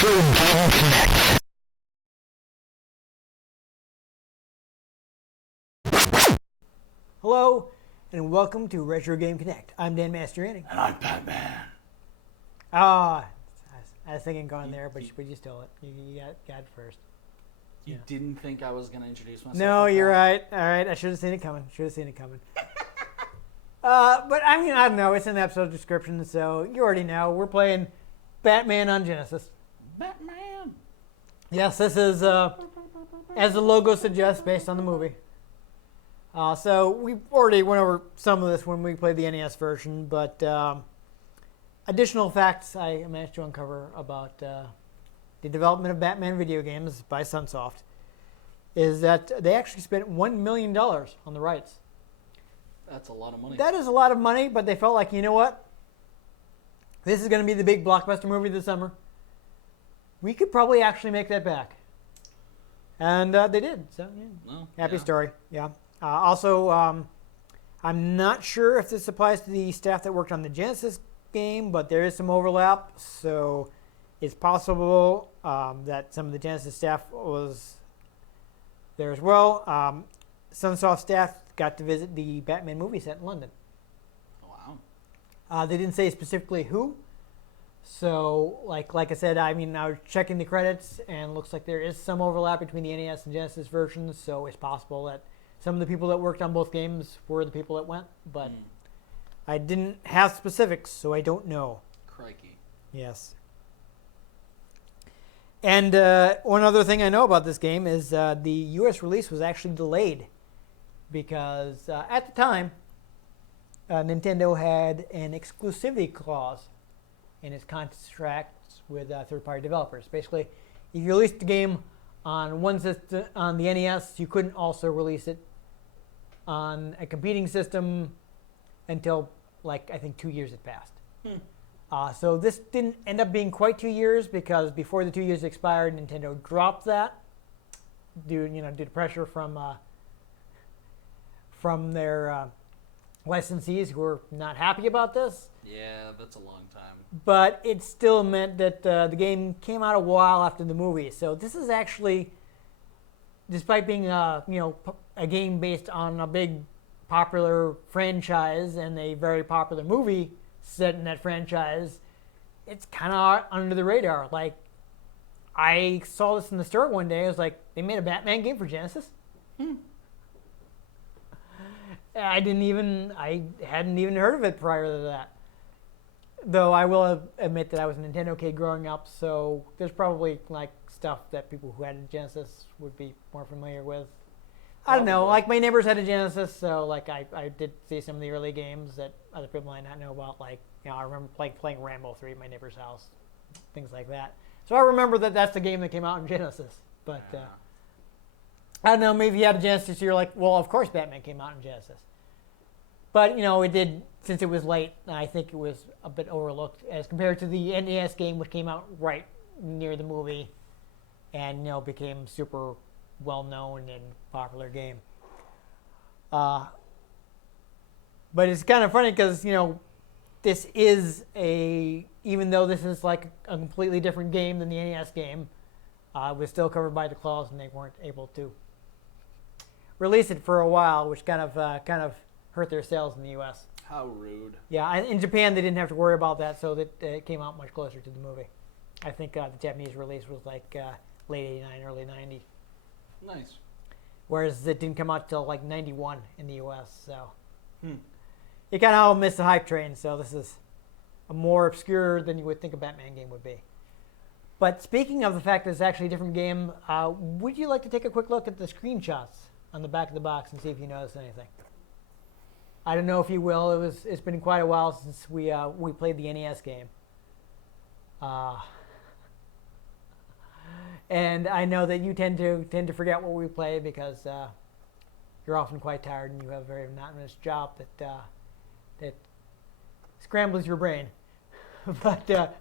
Game Connect. Hello, and welcome to Retro Game Connect. I'm Dan Mastriani. And I'm Batman. I was thinking going there, but you stole it. You got it first. You didn't think I was going to introduce myself? No, like you're that? right. All right, I should have seen it coming. But I mean, I don't know. It's in the episode description, so you already know. We're playing Batman on Genesis. Batman. Yes, this is, as the logo suggests, based on the movie. So we already went over some of this when we played the NES version, but additional facts I managed to uncover about the development of Batman video games by Sunsoft is that they actually spent $1 million on the rights. That's a lot of money. That is a lot of money, but they felt like, you know what? This is going to be the big blockbuster movie this summer. We could probably actually make that back. And they did. So, yeah. Oh, Happy yeah. story. Yeah. Also, I'm not sure if this applies to the staff that worked on the Genesis game, but there is some overlap. So it's possible that some of the Genesis staff was there as well. Sunsoft staff got to visit the Batman movie set in London. Wow. They didn't say specifically who. So, like I said, I mean, I was checking the credits, and looks like there is some overlap between the NES and Genesis versions. So it's possible that some of the people that worked on both games were the people that went, but I didn't have specifics, so I don't know. Crikey. Yes. And one other thing I know about this game is the U.S. release was actually delayed because at the time, Nintendo had an exclusivity clause in its contracts with third-party developers. Basically, if you released the game on one system, on the NES, you couldn't also release it on a competing system until, like, I think 2 years had passed. So this didn't end up being quite 2 years because before the 2 years expired, Nintendo dropped that due to pressure from their licensees who were not happy about this. Yeah, that's a long time. But it still meant that the game came out a while after the movie. So this is actually, despite being a game based on a big popular franchise and a very popular movie set in that franchise, it's kind of under the radar. Like, I saw this in the store one day. I was like, they made a Batman game for Genesis? I hadn't even heard of it prior to that. Though I will admit that I was a Nintendo kid growing up, so there's probably like stuff that people who had a Genesis would be more familiar with. I don't know, like my neighbors had a Genesis, so like I did see some of the early games that other people might not know about. Like, I remember playing Rambo 3 at my neighbor's house, things like that. So I remember that that's the game that came out in Genesis. But I don't know, maybe you had a Genesis, you're like, well, of course Batman came out in Genesis. But, it did, since it was late, I think it was a bit overlooked as compared to the NES game, which came out right near the movie and, became super well-known and popular game. But it's kind of funny because, this is even though this is like a completely different game than the NES game, it was still covered by the clause and they weren't able to release it for a while, which kind of hurt their sales in the U.S. How rude. Yeah, in Japan they didn't have to worry about that, so that it came out much closer to the movie. I think the Japanese release was like late 89, early 90. Nice. Whereas it didn't come out till like 91 in the U.S., so you kind of all missed the hype train, so this is a more obscure than you would think a Batman game would be. But speaking of the fact that it's actually a different game, would you like to take a quick look at the screenshots on the back of the box and see if you notice anything? I don't know if you will. It's been quite a while since we played the NES game, and I know that you tend to forget what we play because you're often quite tired and you have a very monotonous job that scrambles your brain. But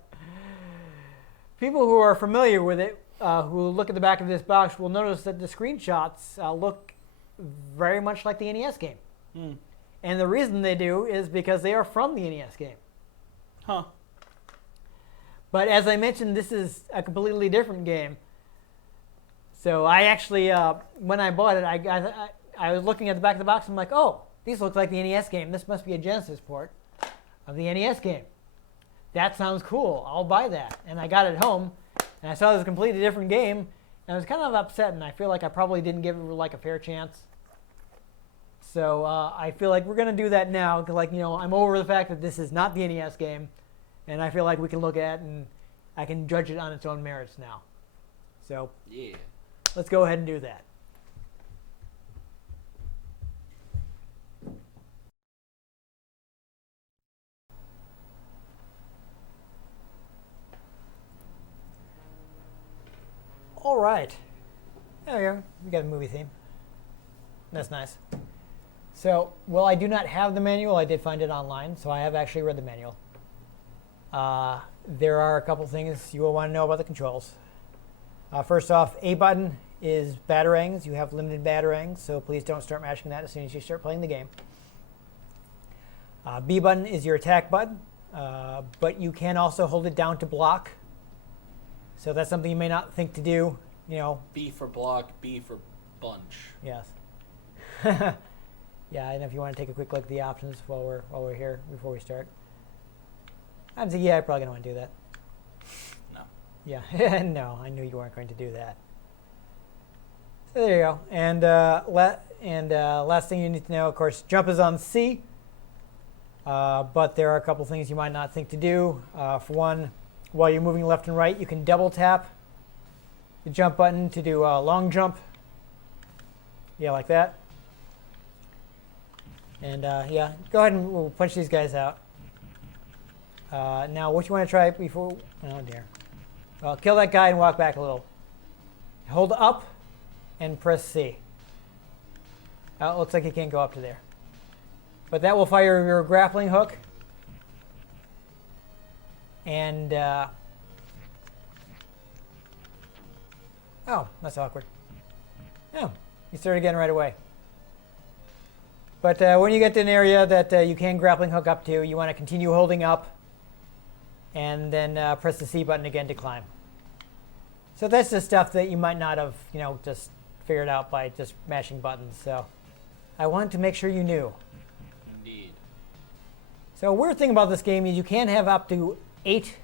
people who are familiar with it, who look at the back of this box, will notice that the screenshots look very much like the NES game. And the reason they do is because they are from the NES game. Huh. But as I mentioned, this is a completely different game. So I actually, when I bought it, I was looking at the back of the box. I'm like, oh, these look like the NES game. This must be a Genesis port of the NES game. That sounds cool. I'll buy that. And I got it home, and I saw it was a completely different game, and I was kind of upset, and I feel like I probably didn't give it like a fair chance. So I feel like we're going to do that now, because I'm over the fact that this is not the NES game, and I feel like we can look at it and I can judge it on its own merits now. So Yeah. let's go ahead and do that. All right. There we go. We got a movie theme. That's nice. So, well, I do not have the manual. I did find it online, so I have actually read the manual. There are a couple things you will want to know about the controls. First off, A button is batarangs. You have limited batarangs, so please don't start mashing that as soon as you start playing the game. B button is your attack button, but you can also hold it down to block. So that's something you may not think to do. B for block, B for bunch. Yes. Yeah, and if you want to take a quick look at the options while we're here before we start. I'm thinking, yeah, I'm probably gonna want to do that. No. Yeah, no, I knew you weren't going to do that. So there you go. And last thing you need to know, of course, jump is on C. But there are a couple things you might not think to do. For one, while you're moving left and right, you can double tap the jump button to do a long jump. Yeah, like that. And yeah, go ahead and we'll punch these guys out. Now, what you want to try before? Oh dear. Well, kill that guy and walk back a little. Hold up and press C. It looks like you can't go up to there. But that will fire your grappling hook. And oh, that's awkward. Oh, you start again right away. But when you get to an area that you can grappling hook up to, you want to continue holding up and then press the C button again to climb. So that's the stuff that you might not have, just figured out by just mashing buttons. So I wanted to make sure you knew. Indeed. So a weird thing about this game is you can have up to 8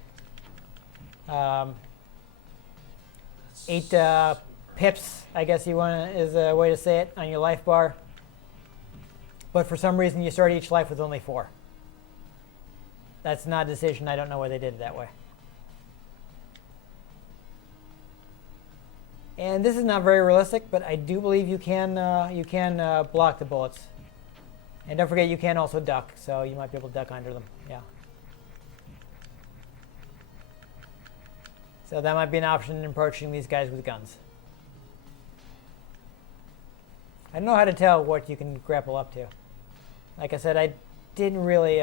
pips, I guess is a way to say it, on your life bar. But for some reason, you start each life with only 4. That's not a decision. I don't know why they did it that way. And this is not very realistic, but I do believe you can block the bullets. And don't forget, you can also duck, so you might be able to duck under them. Yeah. So that might be an option in approaching these guys with guns. I don't know how to tell what you can grapple up to. Like I said, I didn't really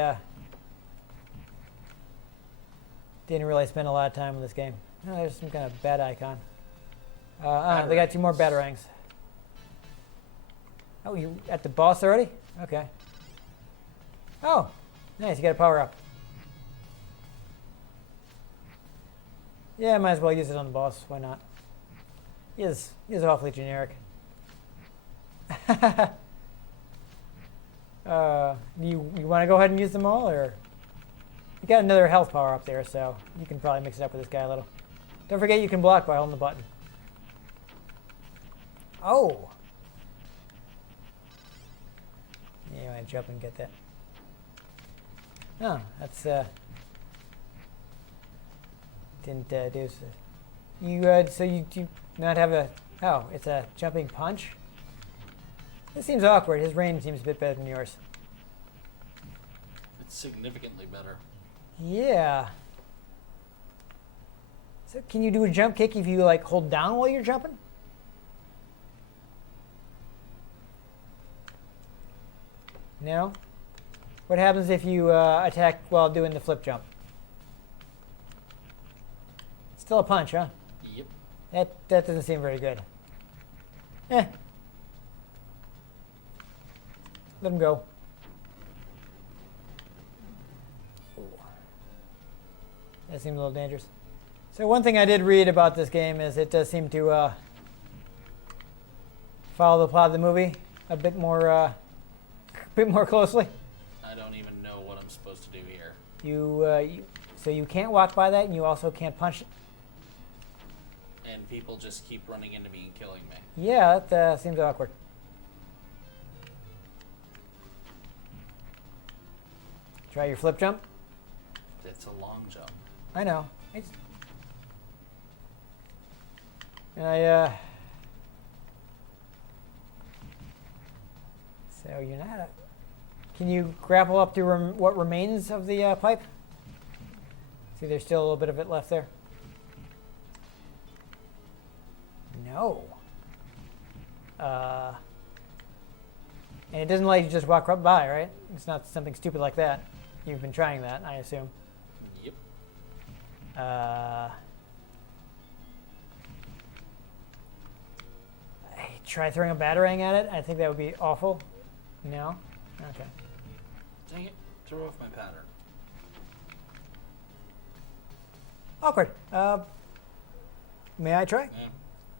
spend a lot of time in this game. Oh, there's some kind of bad icon. They got 2 more batarangs. Oh, you at the boss already? Okay. Oh, nice. You got a power up. Yeah, might as well use it on the boss. Why not? He is awfully generic. You want to go ahead and use them all, or you got another health power up there, so you can probably mix it up with this guy a little. Don't forget you can block by holding the button. Oh. Yeah, you want to jump and get that. Oh, that's didn't do so. So you do not have a. Oh, it's a jumping punch. This seems awkward. His range seems a bit better than yours. It's significantly better. Yeah. So can you do a jump kick if you hold down while you're jumping? No? What happens if you attack while doing the flip jump? Still a punch, huh? Yep. That doesn't seem very good. Eh. Let him go. Ooh. That seems a little dangerous. So one thing I did read about this game is it does seem to follow the plot of the movie a bit more closely. I don't even know what I'm supposed to do here. So you can't walk by that, and you also can't punch it. And people just keep running into me and killing me. Yeah, that seems awkward. Try your flip jump. It's a long jump. I know. So you're not a... Can you grapple up to what remains of the pipe? See, there's still a little bit of it left there. No. And it doesn't let you just walk right by, right? It's not something stupid like that. You've been trying that, I assume. Yep. Try throwing a batarang at it. I think that would be awful. No? Okay. Dang it. Throw off my pattern. Awkward. May I try? Yeah.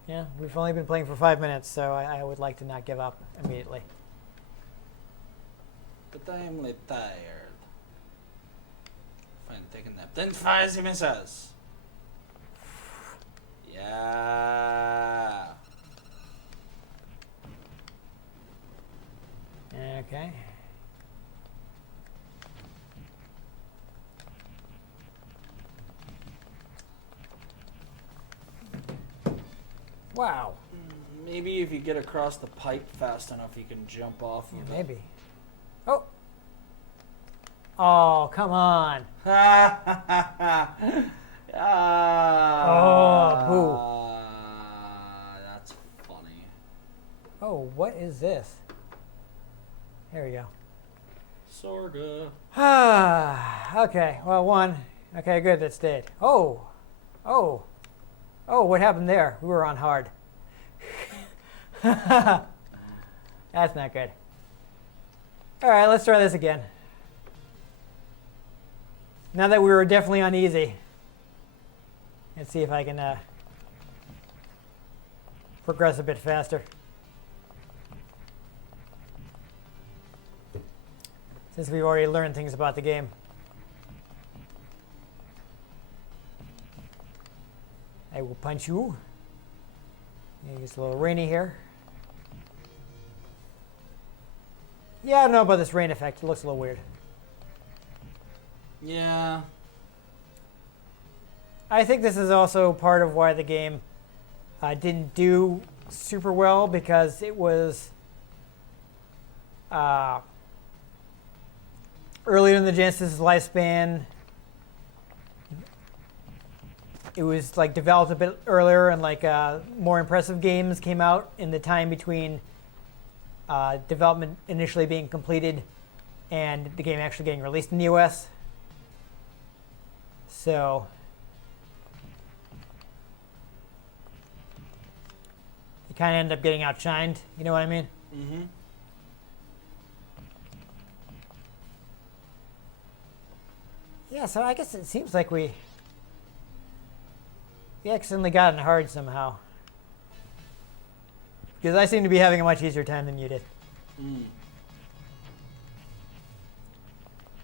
Yeah, we've only been playing for 5 minutes, so I would like to not give up immediately. But I'm tired. Fine, take a nap. Then 5 minutes. Yeah. Okay. Wow. Maybe if you get across the pipe fast enough, you can jump off of it. Maybe. Oh. Oh, come on. Oh, boo. That's funny. Oh, what is this? There we go. Sorga. Okay, well, one. Okay, good, that stayed. Oh. Oh. Oh, what happened there? We were on hard. That's not good. All right, let's try this again. Now that we were definitely on easy, let's see if I can progress a bit faster. Since we've already learned things about the game. I will punch you. It's a little rainy here. Yeah, I don't know about this rain effect. It looks a little weird. Yeah. I think this is also part of why the game didn't do super well, because it was earlier in the Genesis lifespan. It was like developed a bit earlier, and like more impressive games came out in the time between development initially being completed and the game actually getting released in the US. So you kind of end up getting outshined. You know what I mean? Mm-hmm. Yeah. So I guess it seems like we accidentally got in hard somehow. Because I seem to be having a much easier time than you did. Mm.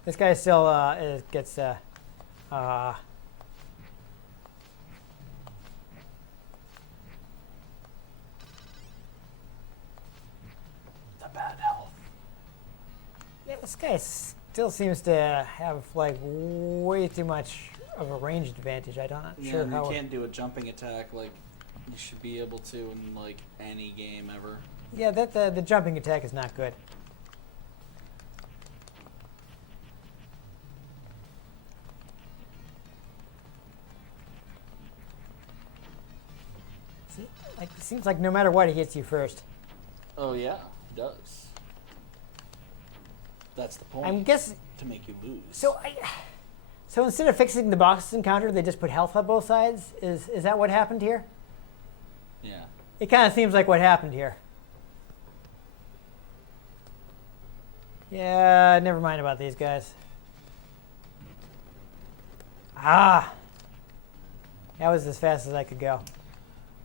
This guy still gets The bad health. yeah, this guy still seems to have like way too much of a range advantage. I'm not sure and how. you can't do a jumping attack like you should be able to in like any game ever. Yeah, that the jumping attack is not good. See, like it seems like no matter what, he hits you first. Oh yeah, he does. That's the point. I'm guessing. To make you lose. So instead of fixing the boss encounter, they just put health on both sides. Is that what happened here? Yeah. It kind of seems like what happened here. Yeah, never mind about these guys. Ah, That was as fast as I could go.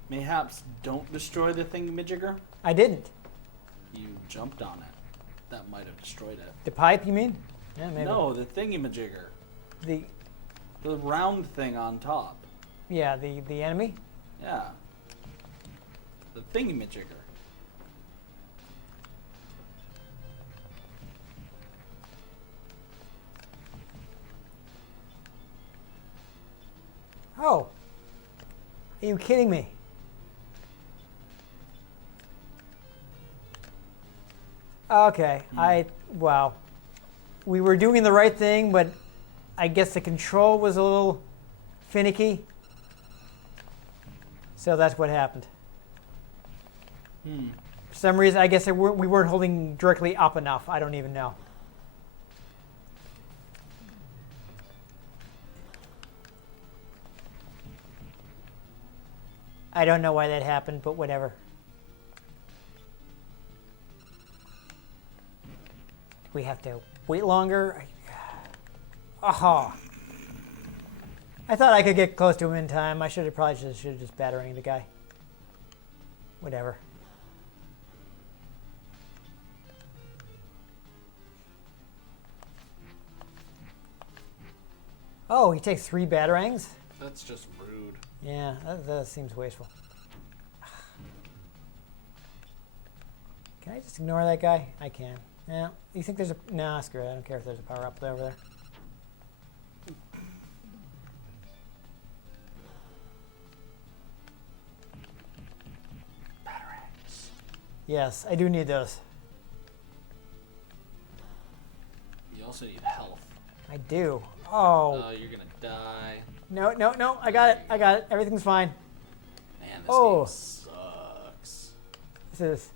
Mayhaps don't destroy the thingamajigger. I didn't. You jumped on it. That might have destroyed it. The pipe, you mean? Yeah, maybe. No, the thingamajigger. The round thing on top. yeah, the enemy. Yeah. The thingamajigger. Oh. Are you kidding me? Okay. Wow. We were doing the right thing, but I guess the control was a little finicky. So that's what happened. For some reason, I guess we weren't holding directly up enough. I don't even know. I don't know why that happened, but whatever. We have to wait longer. Oh. I thought I could get close to him in time. I should have just battering the guy. Whatever. Oh, he takes 3 batarangs? That's just rude. Yeah, that seems wasteful. Can I just ignore that guy? I can. Yeah. You think there's a... Nah, screw it. I don't care if there's a power-up over there. Batarangs. Yes, I do need those. You also need health. I do. Oh. Oh, you're gonna die. No, no, no. I got it. I got it. Everything's fine. Man, this Oh. game sucks. This is...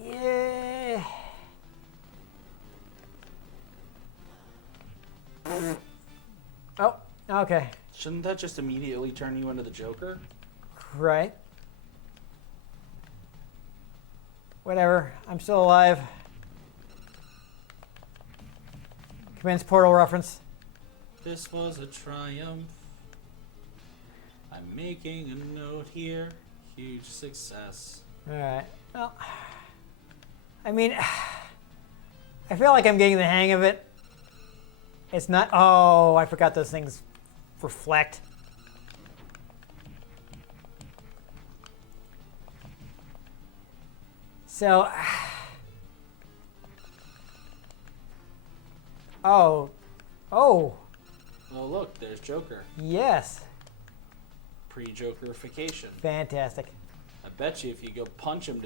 Yeah. Oh, okay. Shouldn't that just immediately turn you into the Joker? Right. Whatever. I'm still alive. Commence portal reference. This was a triumph. I'm making a note here. Huge success. Alright. Well, I mean, I feel like I'm getting the hang of it. It's not... Oh, I forgot those things reflect. So... Oh. Oh. Oh, look, there's Joker. Yes. Pre-Jokerification. Fantastic. I bet you if you go punch him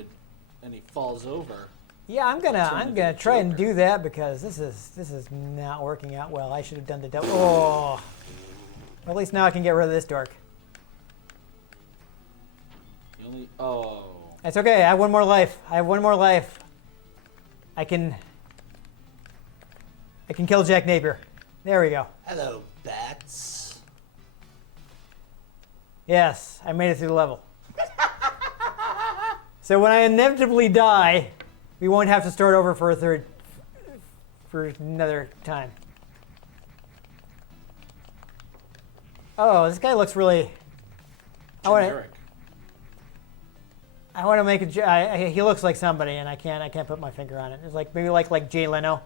and he falls over. Yeah, I'm Turn gonna into try and Joker. do that because this is not working out well. I should have done the double. Oh. At least now I can get rid of this dork. You only. Oh. That's okay. I have one more life. I have one more life. I can kill Jack Napier. There we go. Hello, bats. Yes, I made it through the level. So when I inevitably die, we won't have to start over for another time. Oh, this guy looks really... Generic. I want to make a... he looks like somebody, and I can't put my finger on it. It's like maybe like Jay Leno.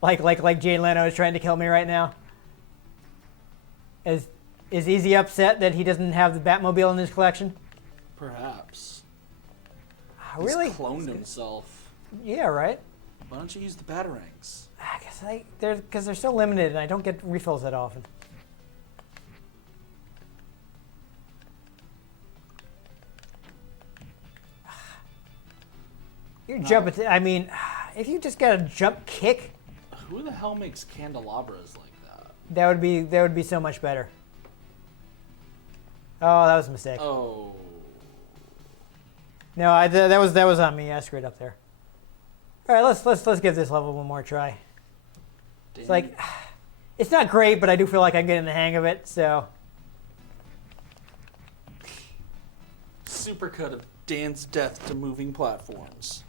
Like Jay Leno is trying to kill me right now. Is Easy upset that he doesn't have the Batmobile in his collection? Perhaps. Really? He's cloned himself. Yeah, right. Why don't you use the batarangs? I guess because they're so limited, and I don't get refills that often. You're jumping. I mean, if you just got a jump kick, Who the hell makes candelabras like that? that would be so much better. Oh, that was a mistake. Oh. No, that was on me. I screwed up there. All right, let's give this level one more try. Damn. It's like, it's not great, but I do feel like I'm getting the hang of it. So, Supercut of Dance Death to moving platforms.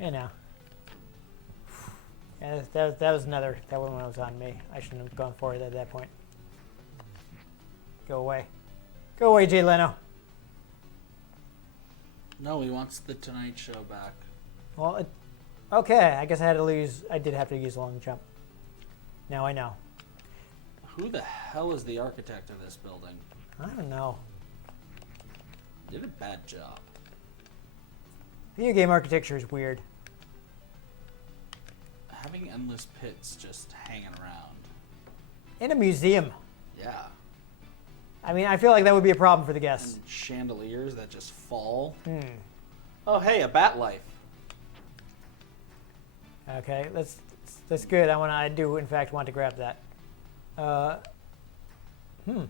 You know. Yeah, that was another. That one was on me. I shouldn't have gone for it at that point. Go away. Go away, Jay Leno. No, he wants the Tonight Show back. Well, okay. I guess I had to lose. I did have to use a long jump. Now I know. Who the hell is the architect of this building? I don't know. Did a bad job. Video game architecture is weird. Having endless pits just hanging around. In a museum. Yeah. I mean, I feel like that would be a problem for the guests. And chandeliers that just fall. Hmm. Oh, hey, a bat life. Okay, that's good. I do in fact want to grab that. Have you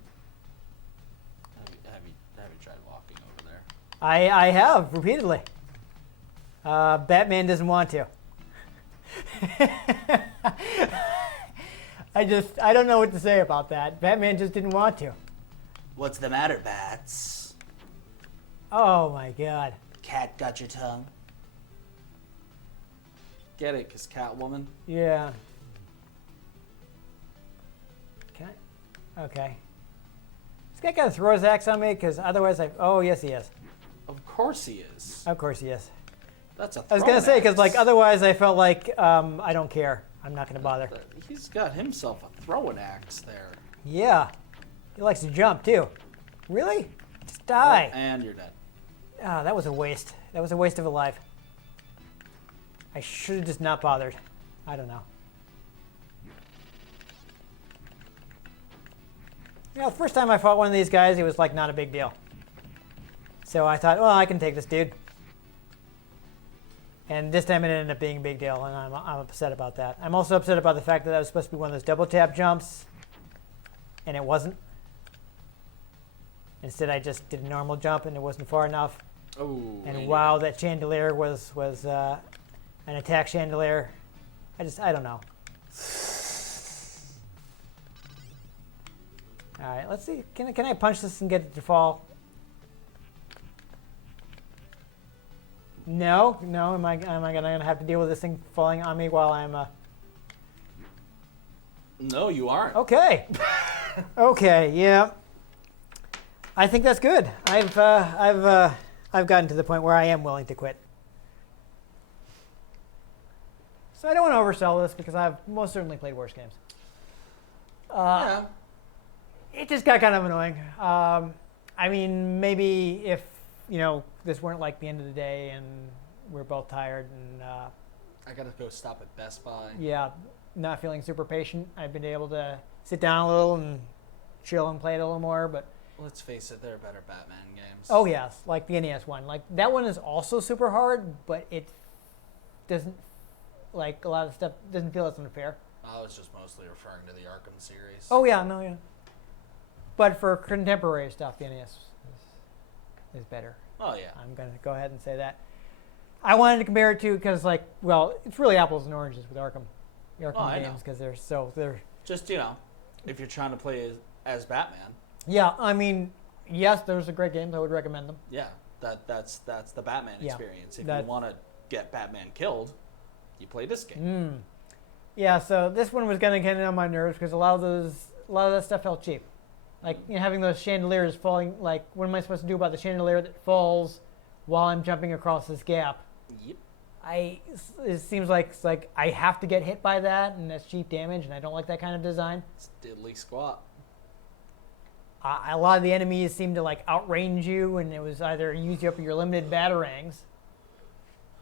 tried walking over there? I have repeatedly. Batman doesn't want to. I don't know what to say about that. Batman just didn't want to. What's the matter, bats? Oh my god. Cat got your tongue? Get it, 'cause Catwoman? Yeah. Okay. This guy gotta throw his axe on me, because otherwise oh, yes he is. Of course he is. Of course he is. That's a I was gonna say, because axe. otherwise I felt like I don't care. I'm not gonna bother. He's got himself a throwing axe there. Yeah. He likes to jump, too. Really? Just die. Oh, and you're dead. Ah, that was a waste. That was a waste of a life. I should have just not bothered. I don't know. You know, the first time I fought one of these guys, it was like not a big deal. So I thought, well, I can take this dude. And this time it ended up being a big deal, and I'm upset about that. I'm also upset about the fact that was supposed to be one of those double tap jumps, and it wasn't. Instead, I just did a normal jump, and it wasn't far enough. Oh. And wow, that chandelier was an attack chandelier. I don't know. All right, let's see. Can I punch this and get it to fall? No. Am I gonna have to deal with this thing falling on me while I'm? No, you aren't. Okay. Okay. Yeah. I think that's good. I've gotten to the point where I am willing to quit. So I don't want to oversell this because I've most certainly played worse games. Yeah. It just got kind of annoying. I mean, maybe if this weren't like the end of the day and we're both tired and I gotta go stop at Best Buy. yeah, not feeling super patient, I've been able to sit down a little and chill and play it a little more. But Let's face it, there are better Batman games. oh yes, like the NES one. Like that one is also super hard, but it doesn't, like a lot of stuff doesn't feel as unfair. I was just mostly referring to the Arkham series. Oh yeah, no, yeah. But for contemporary stuff, the NES is better. Oh yeah. I'm going to go ahead and say that. I wanted to compare it to, because it's really apples and oranges with Arkham. The Arkham games, because they're Just, if you're trying to play as Batman. Yeah, I mean, yes, those are great games. I would recommend them. Yeah, that's the Batman Yeah, experience. If you want to get Batman killed, you play this game. Yeah, so this one was going to get on my nerves because a lot of that stuff felt cheap. Like having those chandeliers falling. Like, what am I supposed to do about the chandelier that falls while I'm jumping across this gap? Yep. It seems like I have to get hit by that, and that's cheap damage, and I don't like that kind of design. It's diddly squat. A lot of the enemies seem to outrange you, and it was either use you up your limited batarangs,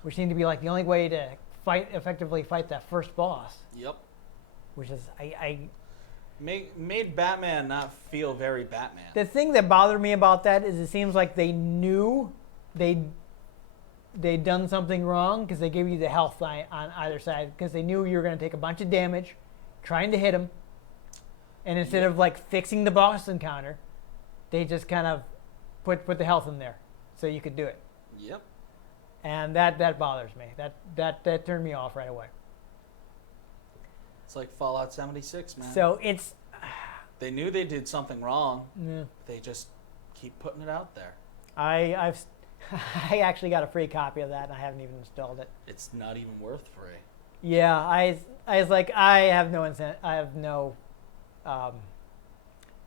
which seemed to be the only way to effectively fight that first boss. Yep. Which is Made Batman not feel very Batman. The thing that bothered me about that is it seems like they knew they'd done something wrong because they gave you the health on either side, because they knew you were going to take a bunch of damage trying to hit him, and instead of fixing the boss encounter, they just kind of put the health in there so you could do it. Yep. And that bothers me. That turned me off right away. It's like Fallout 76, man. So it's... They knew they did something wrong. Yeah. They just keep putting it out there. I've I actually got a free copy of that, and I haven't even installed it. It's not even worth free. Yeah, I was like, I have no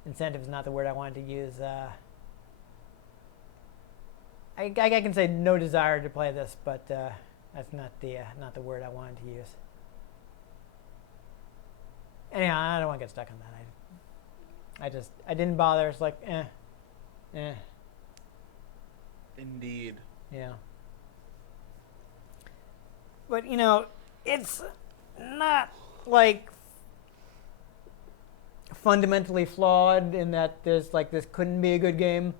incentive is not the word I wanted to use. I can say no desire to play this, but that's not the word I wanted to use. Anyhow, I don't want to get stuck on that. I didn't bother. It's like, eh. Indeed. Yeah. But it's not like fundamentally flawed in that there's like this couldn't be a good game.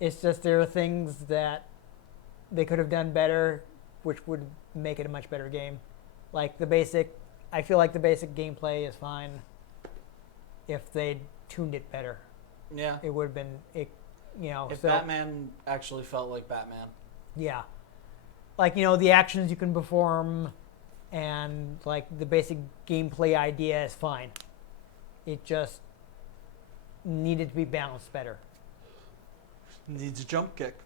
It's just there are things that they could have done better, which would make it a much better game. Like I feel like the basic gameplay is fine. If they tuned it better, Yeah. it would have been If Batman actually felt like Batman. Yeah. Like, the actions you can perform and, like, the basic gameplay idea is fine. It just needed to be balanced better. Needs a jump kick.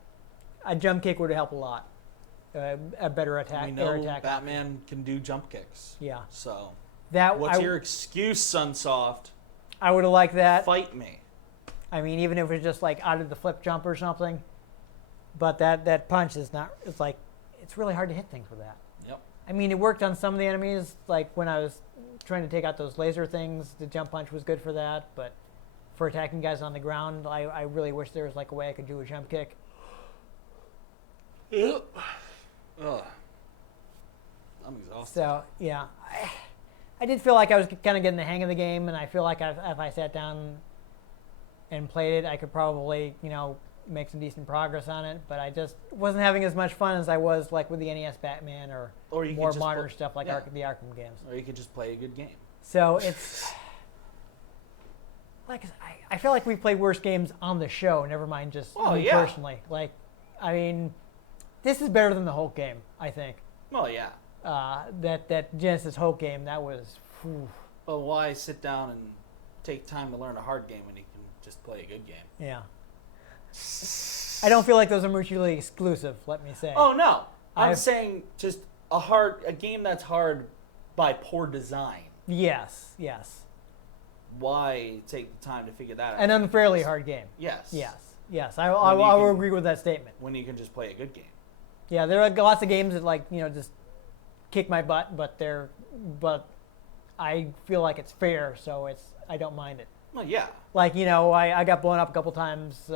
A jump kick would help a lot. A better attack. We know air attack Batman can do jump kicks. Yeah. So, That what's your excuse, Sunsoft? I would have liked that. Fight me. I mean, even if it was just, like, out of the flip jump or something. But that punch is not... It's like... It's really hard to hit things with that. Yep. I mean, it worked on some of the enemies. Like, when I was trying to take out those laser things, the jump punch was good for that. But for attacking guys on the ground, I really wish there was, like, a way I could do a jump kick. Ugh. I'm exhausted. So, yeah. I did feel like I was kind of getting the hang of the game, and I feel like if I sat down and played it, I could probably, make some decent progress on it. But I just wasn't having as much fun as I was, like, with the NES Batman or you more could just modern stuff like yeah. the Arkham games. Or you could just play a good game. So it's... Like, I feel like we played worse games on the show, never mind just me personally. Like, I mean, this is better than the Hulk game, I think. Well, yeah. That Genesis Hulk game, that was... Whew. But why sit down and take time to learn a hard game when you can just play a good game? Yeah. I don't feel like those are mutually exclusive, let me say. Oh, no. I'm saying just a game that's hard by poor design. Yes. Why take the time to figure that out? An unfairly hard game. Yes. I will agree with that statement. When you can just play a good game. Yeah, there are lots of games that, like, just kick my butt, but I feel like it's fair, so I don't mind it. Well, yeah. Like, I got blown up a couple times.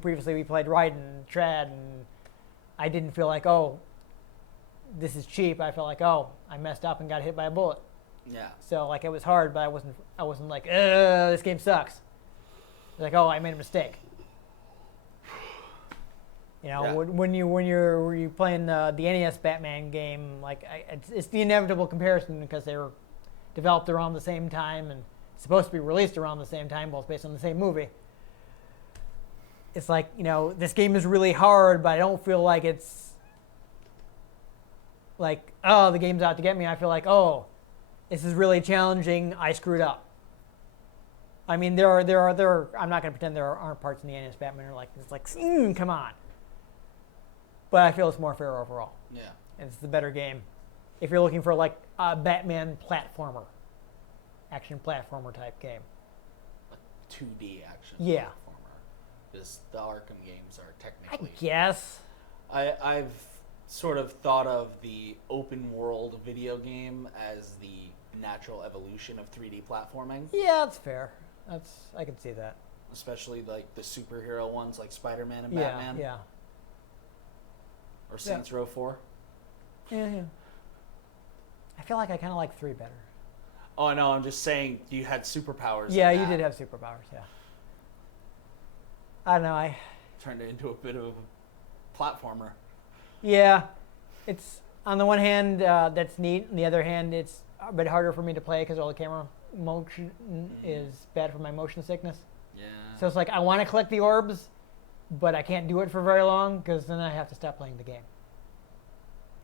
Previously we played Raiden and Trad, and I didn't feel like, oh, this is cheap. I felt like, oh, I messed up and got hit by a bullet. Yeah. So, like, it was hard, but I wasn't like, this game sucks. Like, oh, I made a mistake. When you're playing the NES Batman game, like, it's the inevitable comparison because they were developed around the same time and supposed to be released around the same time, both based on the same movie. It's like, this game is really hard, but I don't feel like it's like, oh, the game's out to get me. I feel like, oh, this is really challenging. I screwed up. I mean, there are. I'm not going to pretend there aren't parts in the NES Batman are like, it's like, come on. But I feel it's more fair overall. Yeah. It's the better game. If you're looking for, like, a Batman platformer, action platformer type game. A 2D action platformer. Because the Arkham games are technically... I guess. I've sort of thought of the open world video game as the natural evolution of 3D platforming. Yeah, that's fair. I can see that. Especially, like, the superhero ones like Spider-Man and Batman. Yeah. Or Saints Row 4. Yeah. I feel like I kind of like 3 better. Oh, no, I'm just saying you had superpowers. Yeah, you did have superpowers, yeah. I don't know, I... Turned it into a bit of a platformer. Yeah. It's, on the one hand, that's neat. On the other hand, it's a bit harder for me to play because all the camera motion is bad for my motion sickness. Yeah. So it's like, I want to collect the orbs, but I can't do it for very long because then I have to stop playing the game.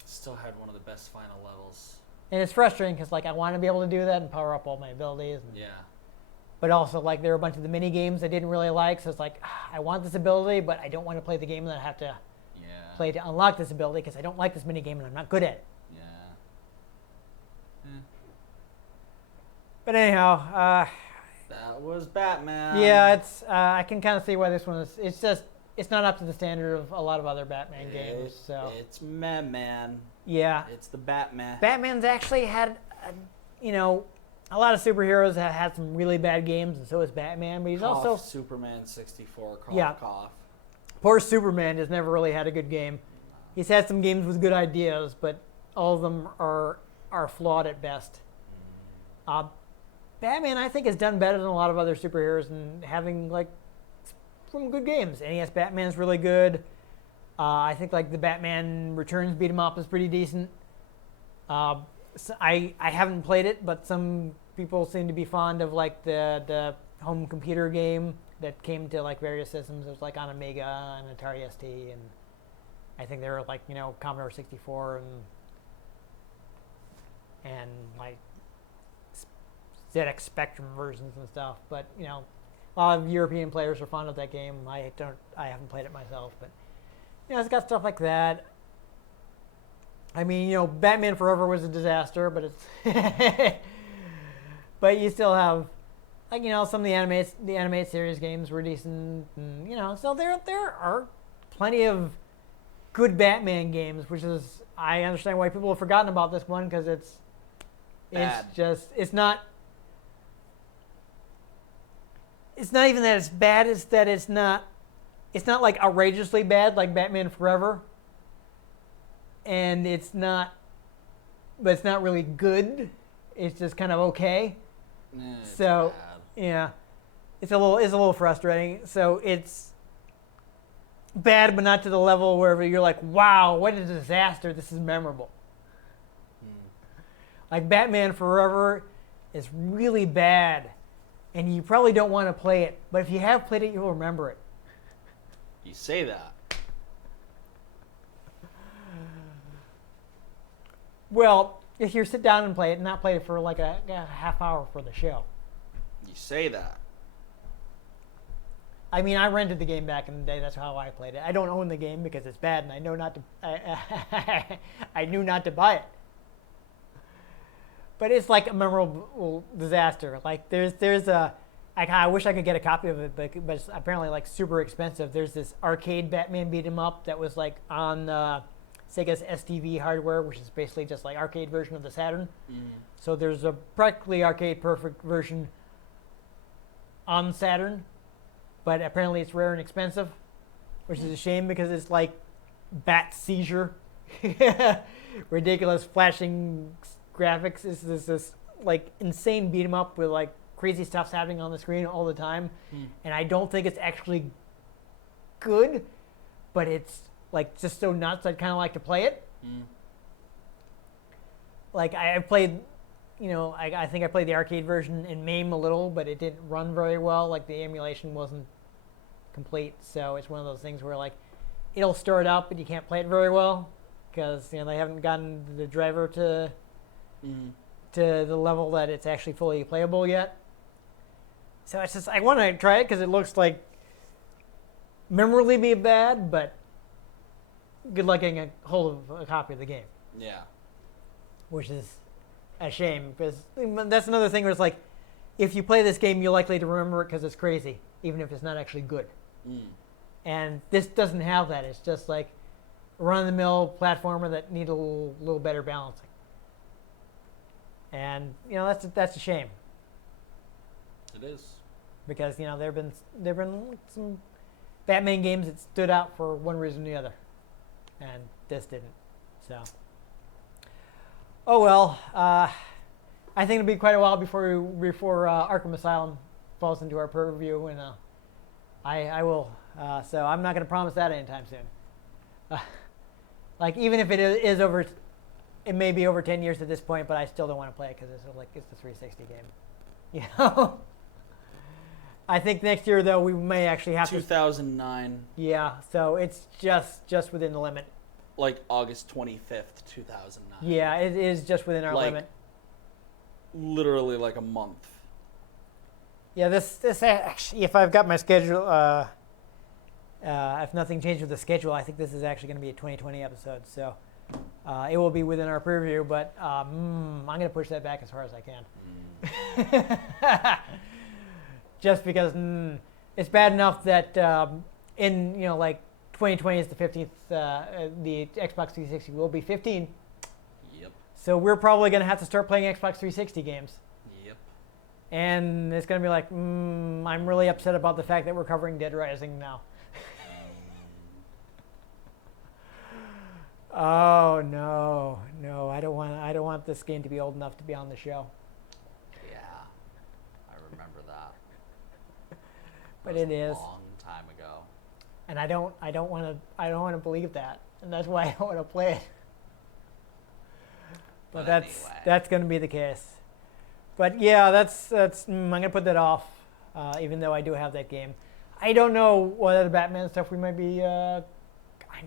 Still had one of the best final levels. And it's frustrating because, like, I want to be able to do that and power up all my abilities. Yeah. But also, like, there are a bunch of the mini games I didn't really like, so it's like, I want this ability, but I don't want to play the game that I have to play to unlock this ability because I don't like this minigame and I'm not good at it. Yeah. But anyhow, That was Batman. yeah, it's I can kind of see why this one is. It's just it's not up to the standard of a lot of other Batman games. So It's man. yeah, It's the Batman. Batman's actually had, a lot of superheroes have had some really bad games, and so has Batman. But he's Cough, also Superman 64. Cough, Yeah. cough. poor Superman has never really had a good game. He's had some games with good ideas, but all of them are flawed at best. Batman, I think, has done better than a lot of other superheroes in having like some good games. NES Batman's really good. I think like the Batman Returns beat 'em up is pretty decent. So I haven't played it, but some people seem to be fond of like the home computer game that came to like various systems. It was like on Amiga and Atari ST, and I think they were like Commodore 64 and like ZX Spectrum versions and stuff. But a lot of European players are fond of that game. I haven't played it myself, but it's got stuff like that. I mean, Batman Forever was a disaster, but it's but you still have like some of the animated series games were decent, and so there are plenty of good Batman games, which is I understand why people have forgotten about this one because it's just it's not even that it's bad, it's that it's not like outrageously bad like Batman Forever. And it's not really good. It's just kind of okay. It's So bad. yeah, it's a little frustrating. So it's bad, but not to the level where you're like, wow, what a disaster! This is memorable. Like Batman Forever is really bad, and you probably don't want to play it. But if you have played it, you'll remember it. You say that. Well, if you sit down and play it, and not play it for like a half hour for the show. You say that. I mean, I rented the game back in the day. That's how I played it. I don't own the game because it's bad, and I know not to. I knew not to buy it. But it's like a memorable disaster. Like there's a. I wish I could get a copy of it, but it's apparently like super expensive. There's this arcade Batman beat 'em up that was like on Sega's STV hardware, which is basically just like arcade version of the Saturn. So there's a practically arcade perfect version on Saturn, but apparently it's rare and expensive, which is a shame because it's like Bat Seizure, ridiculous flashing graphics. It's this like insane beat 'em up with like crazy stuff's happening on the screen all the time, and I don't think it's actually good, but it's like just so nuts. I'd kind of like to play it. Like I played, I think I played the arcade version in MAME a little, but it didn't run very well. Like the emulation wasn't complete, so it's one of those things where like it'll start up, but you can't play it very well because they haven't gotten the driver to the level that it's actually fully playable yet. So it's just I want to try it because it looks like memorably be bad, but good luck getting a hold of a copy of the game. Yeah. Which is a shame because that's another thing where it's like, if you play this game, you're likely to remember it because it's crazy, even if it's not actually good. And this doesn't have that. It's just like a run-of-the-mill platformer that need a little better balancing. And that's a shame. It is. Because there've been some Batman games that stood out for one reason or the other, and this didn't. So, oh well. I think it'll be quite a while before Arkham Asylum falls into our purview, and I will. So I'm not going to promise that anytime soon. Like even if it is over, it may be over 10 years at this point, but I still don't want to play it because it's the 360 game. I think next year though we may actually have 2009. Yeah, so it's just within the limit. Like August 25th, 2009. Yeah, it is just within our limit. Literally like a month. Yeah, this actually, if I've got my schedule, If nothing changed with the schedule, I think this is actually going to be a 2020 episode. So it will be within our preview, but I'm going to push that back as far as I can. Just because it's bad enough that in, like 2020 is the 15th, the Xbox 360 will be 15. Yep. So we're probably going to have to start playing Xbox 360 games. Yep. And it's going to be like, I'm really upset about the fact that we're covering Dead Rising now. Oh no! I don't want this game to be old enough to be on the show. Yeah, I remember that. But That was it is a long time ago. and I don't want to believe that, and that's why I don't want to play it. But that's going to be the case. But yeah, that's I'm going to put that off, even though I do have that game. I don't know what other Batman stuff we might be. I'm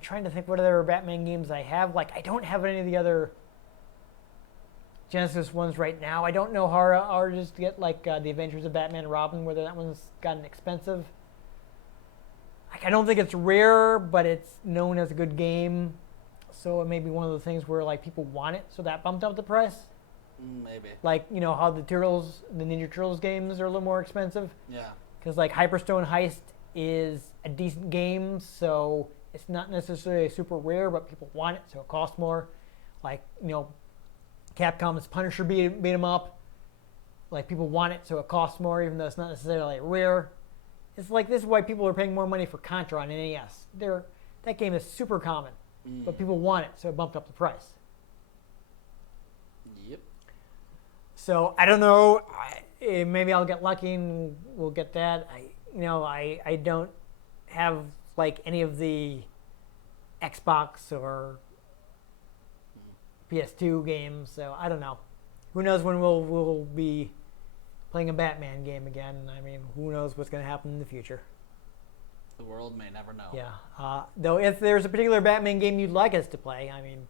trying to think what other Batman games I have. Like, I don't have any of the other Genesis ones right now. I don't know how hard it is to get, like, the Adventures of Batman and Robin, whether that one's gotten expensive. Like, I don't think it's rare, but it's known as a good game. So it may be one of the things where, like, people want it, so that bumped up the price. Maybe. Like, how the Ninja Turtles games are a little more expensive. Yeah. Because, like, Hyperstone Heist is a decent game, so it's not necessarily super rare, but people want it, so it costs more. Like, Capcom's Punisher beat 'em up. Like, people want it, so it costs more, even though it's not necessarily rare. It's like, this is why people are paying more money for Contra on NES. That game is super common, but people want it, so it bumped up the price. Yep. So, I don't know. Maybe I'll get lucky and we'll get that. I don't have, like, any of the Xbox or PS2 games, so I don't know. Who knows when we'll be playing a Batman game again? I mean, who knows what's going to happen in the future? The world may never know. Yeah. Though, if there's a particular Batman game you'd like us to play, I mean,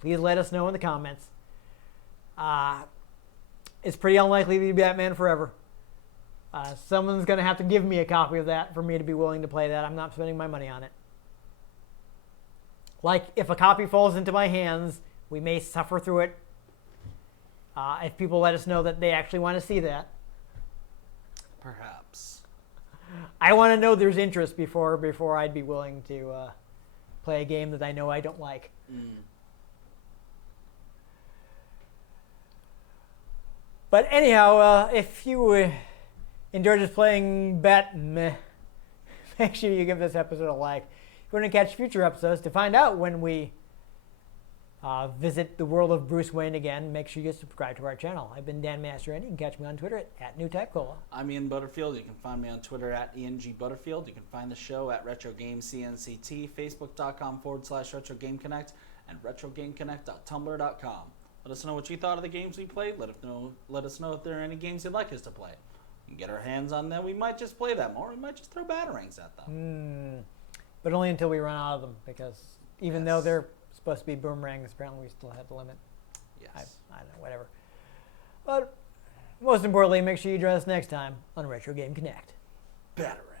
please let us know in the comments. It's pretty unlikely to be Batman Forever. Someone's going to have to give me a copy of that for me to be willing to play that. I'm not spending my money on it. Like, if a copy falls into my hands, we may suffer through it. If people let us know that they actually want to see that. Perhaps. I want to know there's interest before I'd be willing to play a game that I know I don't like. But anyhow, if you enjoyed just playing Batman, make sure you give this episode a like. If you want to catch future episodes to find out when we visit the world of Bruce Wayne again, make sure you subscribe to our channel. I've been Dan Mastriani. You can catch me on Twitter at NewTypeCola. I'm Ian Butterfield. You can find me on Twitter at ENGButterfield. You can find the show at RetroGameCNCT, Facebook.com/RetroGameConnect, and RetroGameConnect.tumblr.com. Let us know what you thought of the games we played. Let us know if there are any games you'd like us to play. We can get our hands on them. We might just play them, or we might just throw batarangs at them. But only until we run out of them, because even though they're supposed to be boomerangs, apparently we still have the limit. Yes. I don't know, whatever. But most importantly, make sure you join us next time on Retro Game Connect. Batarang.